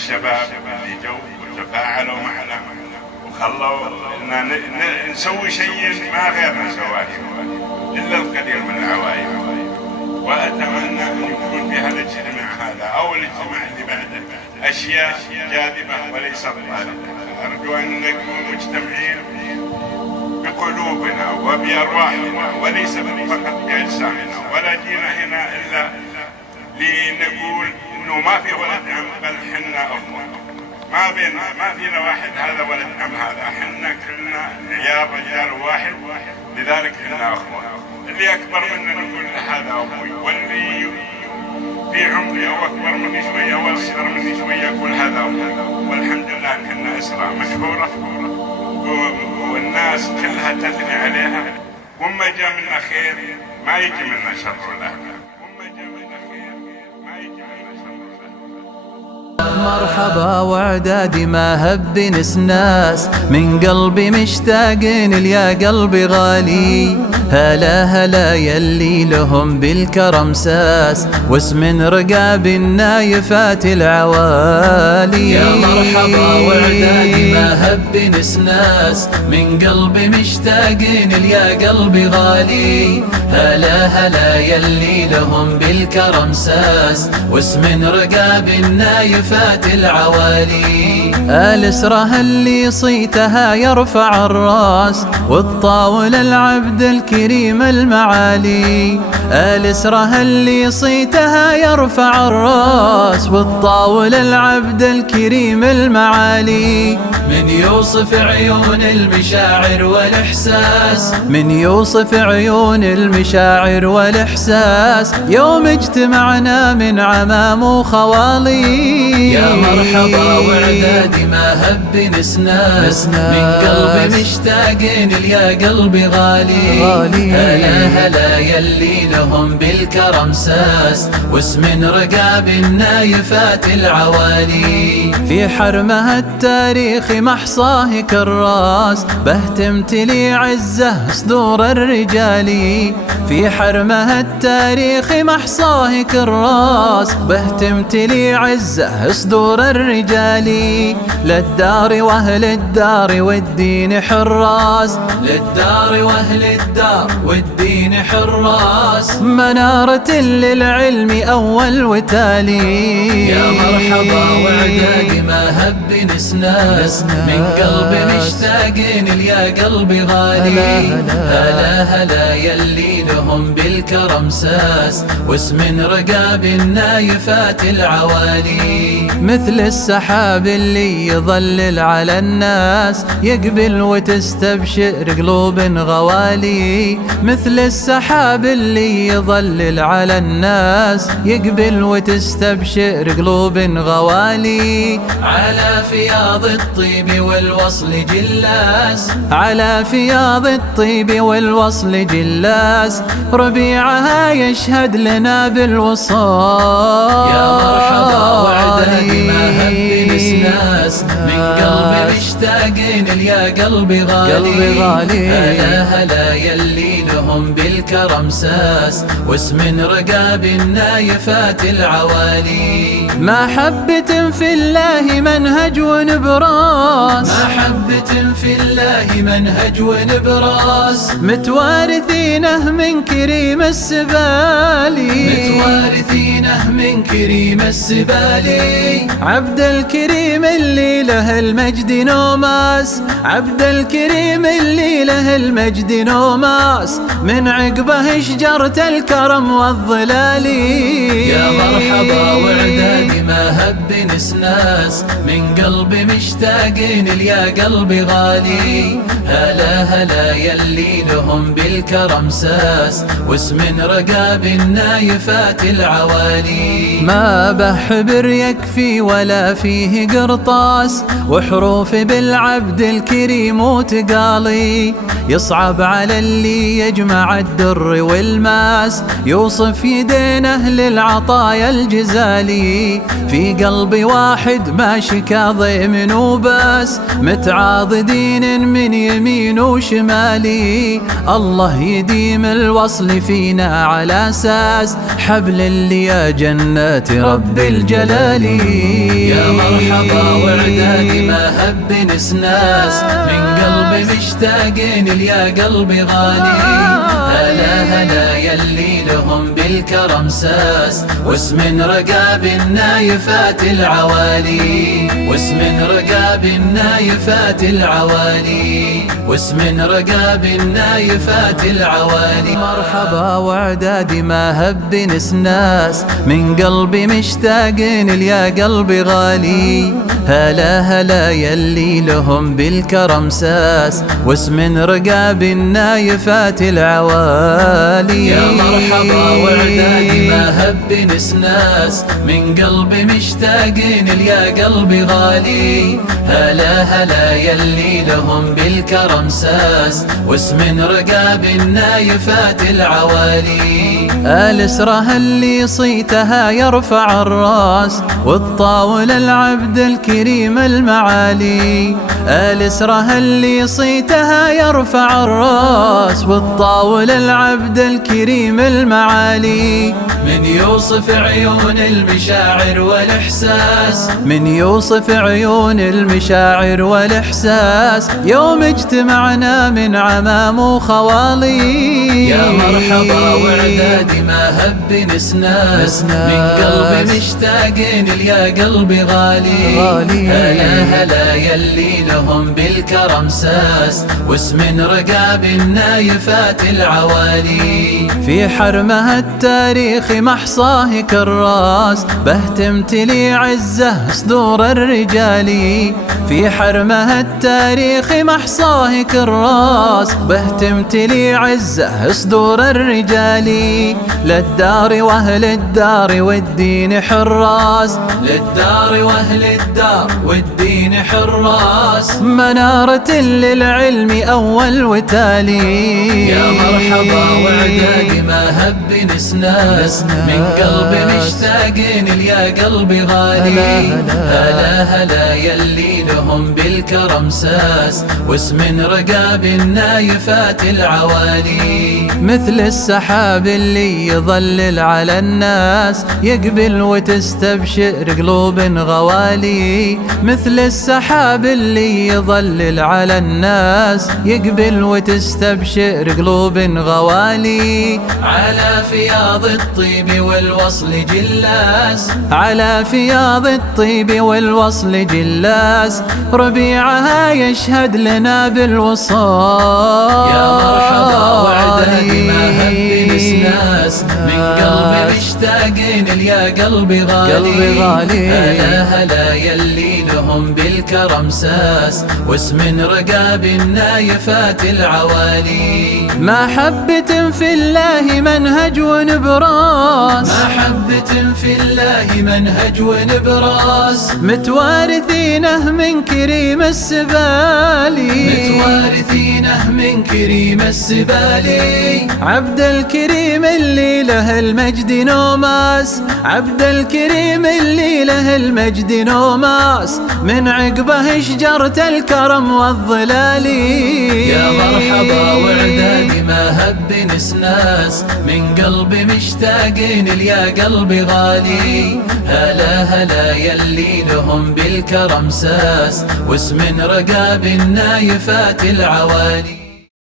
الشباب اللي جو وتفاعلوا معنا وخلوا إن نسوي شيء ما غيرنا سواه إلا القليل من العوائل. وأتمنى أن يكون في هذا الاجتماع هذا أو الاجتماع اللي بعده أشياء جاذبة وليس ضالة. أرجو أن نكون مجتمعين بقلوبنا وبأرواحنا وليس فقط بأجسامنا، ولا جينا هنا إلا لنقول إنه ما في ولد عم بل حنا أخوة. ما فينا واحد هذا ولد عم هذا، حنا كلنا عيال رجال واحد، لذلك حنا أخوة. اللي أكبر منا نقول هذا أبوي، واللي في عمري أو أكبر مني شوية أو أصغر مني شوية أقول هذا أبوي. والحمد لله حنا أسرة مشهورة والناس كلها تثني عليها، وما جاء منا خير ما يجي منا شر له. مرحبا وعدادي ما هب نسناس، من قلبي مشتاقين ليا قلبي غالي. هلا هلا يلي لهم بالكرم ساس، واسم رقاب النايفات العوالي. يا مرحبا وعدادي ما هب نسناس، من قلبي مشتاقين ليا قلبي غالي. هلا هلا يلي لهم بالكرم ساس، واسم رقاب النايفات العوالي. الاسره اللي صيتها يرفع الراس، والطاول العبد الكريم المعالي. الاسره اللي صيتها يرفع الراس، والطاول العبد الكريم المعالي. من يوصف عيون المشاعر والإحساس، من يوصف عيون المشاعر والإحساس، يوم اجتمعنا من عمام وخوالي. يا مرحبا وعدادي ما هب نسناس، من قلبي مشتاقين ليا قلبي غالي. هلا هلا يلي لهم بالكرم ساس، واسم رقاب النايفات العوالي. في حرمها التاريخ محصاه كراس، به تمتلي عزه صدور الرجال. في حرمها التاريخ محصاه كراس، به تمتلي عزه صدور الرجال. للدار واهل الدار والدين حراس، للدار واهل الدار والدين حراس. منارة للعلم أول وتالي. يا مرحبا وعدادي ما هب نسناس، من قلبي مشتاقين ليا قلبي غالي. هلا هلا يلي لهم بالكرم ساس، واسم رقاب النايفات العوالي. مثل السحاب اللي يظلل على الناس، يقبل وتستبشر قلوب غوالي. مثل السحاب اللي يظلل على الناس، يقبل وتستبشر قلوب غوالي. على فياض الطيب والوصل جلاس، على فياض الطيب والوصل جلاس، ربيعها يشهد لنا بالوصال. يا مرحبا وعدادي ما هب نسناس، من قلبي مشتاقين ليا قلبي غالي. هلا هلا يلي لهم بالكرم ساس، واسم رقاب النايفات العوالي. محبة في الله منهج ونبراس، محبة في الله منهج ونبراس. متوارثينه من كريم السبالي، متوارثينه من كريم السبالي. عبد الكريم اللي له المجد نوماس، عبد الكريم اللي له المجد نوماس، من عقبه شجرة الكرم والظلال. يا مرحبا وعدادي ما هب نسناس، من قلبي مشتاقين ليا قلبي غالي. هلا هلا يلي لهم بالكرم ساس، واسم رقاب النايفات العوالي. ما به حبر يكفي ولا فيه قرطاس، وحروف بالعبد الكريم وتقالي. يصعب على اللي يجمع مع الدر والماس، يوصف يدينه للعطايا الجزالي. في قلبي واحد ماشي كاظم وبس، متعاضدين من يمين وشمالي. الله يديم الوصل فينا على اساس حبل اللي يا جنة رب الجلال. يا مرحبا وعدادي ما هب نسناس، من قلبي مشتاقين يا قلبي غالي. هلا هلا يلي لهم بالكرم ساس، واسم رقاب النايفات العوالي. واسم رقاب النايفات العوالي. واسم رقاب النايفات العوالي. مرحبا وعدادي ما هب نسناس، من قلبي مشتاقين يا قلبي غالي. هلا هلا يلي لهم بالكرم ساس، واسم رقاب النايفات العوالي. يا مرحبا وعدادي ما هب نسناس، من قلبي مشتاقين يا قلبي غالي. هلا هلا يلي لهم بالكرم ساس، واسم رقاب النايفات العوالي. الاسره اللي صيتها يرفع الراس، والطاول العبد الكريم المعالي. الاسره اللي صيتها يرفع الراس، والطاول العبد الكريم المعالي. من يوصف عيون المشاعر والإحساس، من يوصف عيون المشاعر والإحساس، يوم اجتمعنا من عمام وخوالي. يا مرحبا وعدادي ما هب نسناس، من قلبي مشتاقين يا قلبي غالي. هلا هلا يلي لهم بالكرم ساس، واسم رقاب النايفات العوالي. في حرمها التاريخ محصاه كراس، به تمتلي عزه صدور الرجال. في حرمها التاريخ محصاه كراس، به تمتلي عزه صدور الرجال. للدار واهل الدار والدين حراس، للدار واهل الدار والدين حراس. منارة للعلم أول وتالي. يا مرحبا وعدادي ما هب نسناس، من قلبي مشتاقين يا قلبي غالي. هلا هلا يلي لهم بالكرم ساس، واسم رقاب النايفات العوالي. مثل السحاب اللي يظلل على الناس، يقبل وتستبشر قلوب غوالي. مثل السحاب اللي يظلل على الناس، يقبل وتستبشر قلوب غوالي. على فياض الطيب والوصل جلاس، على فياض الطيب والوصل جلاس، ربيعها يشهد لنا بالوصال. يا مرحبا وعدادي ما هب نسناس، من قلبي مشتاقين يا قلبي غالي. هلا هلا يلي لهم بالكرم ساس، واسم رقاب النايفات العوالي. محبة في الله منهج ونبراس، محبة في الله منهج ونبراس. متوارثينه من كريم السبالي. متوارثينه من كريم السبالي. عبد الكريم اللي له المجد نوماس، عبد الكريم اللي له المجد نوماس، من عقبه شجرة الكرم والظلال. يا مرحبا وعدادي ما هب نسناس، من قلبي مشتاقين يا قلبي غالي. هلا هلا يلي لهم بالكرم ساس، واسم رقاب النايفات العوالي.